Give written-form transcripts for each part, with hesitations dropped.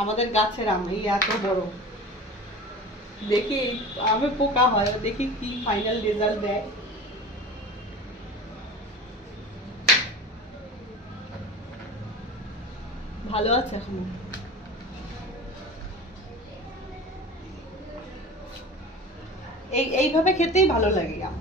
আমাদের গাছের আম এই এত বড়, দেখি আমে পোকা হয়, দেখি কি ফাইনাল রেজাল্ট দেয়। ভালো আছে এখনো। এইভাবে খেতেই ভালো লাগে আম।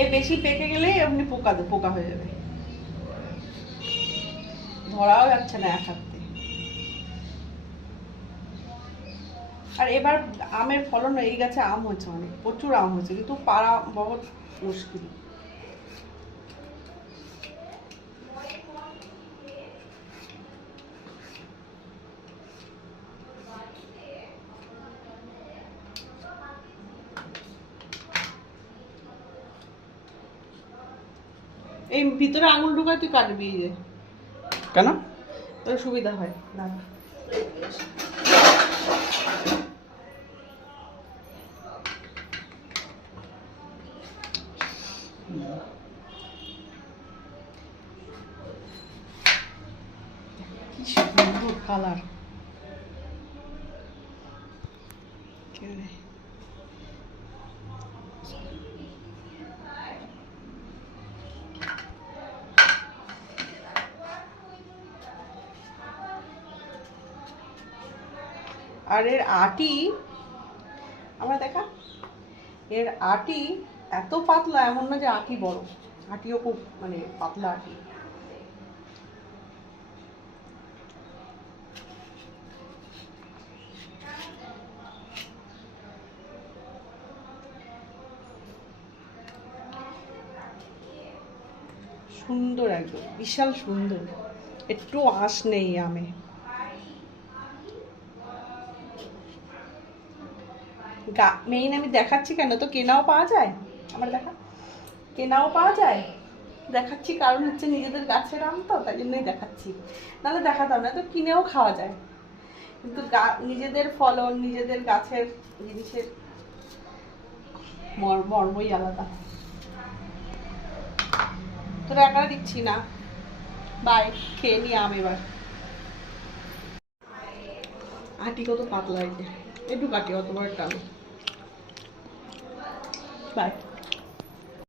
এ বেশি পেকে গেলে এমনি পোকা হয়ে যাবে, ধরাও যাচ্ছে না এক হাতে। আর এবার আমের ফলন, এই গাছে আম হয়েছে অনেক, প্রচুর আম হয়েছে, কিন্তু পাড়া বহুত মুশকিল। এই ভিতরে আঙুল ঢুকায় তুই কাটবি যে, কেন? তোর সুবিধা হয়। দাঁড়া, কি সুন্দর কালার। আর এর আটি, আমরা দেখা, এর আটি এত পাতলা, এমন না যে আটি বড়, আটিও খুব মানে পাতলা আটি। সুন্দর, একদম বিশাল সুন্দর, একটু আঁশ নেই আমে। মেইন আমি দেখাচ্ছি কেন, তো কেনাও পাওয়া যায়, আমার দেখা কেনাও পাওয়া যায়, দেখাচ্ছি কারণ হচ্ছে নিজেদের গাছের আম তো, তাই জন্যই দেখাচ্ছি, নাহলে দেখাতাম না, তো কিনেও খাওয়া যায়। কিন্তু নিজেদের ফলন, নিজেদের গাছের জিনিসের মর্মই আলাদা। তোরা একা দিচ্ছি না, বাই, খেয়ে নি আম এবার। আটি কত পাতলা, একটু কাটি, অত বড় টানো। বাই।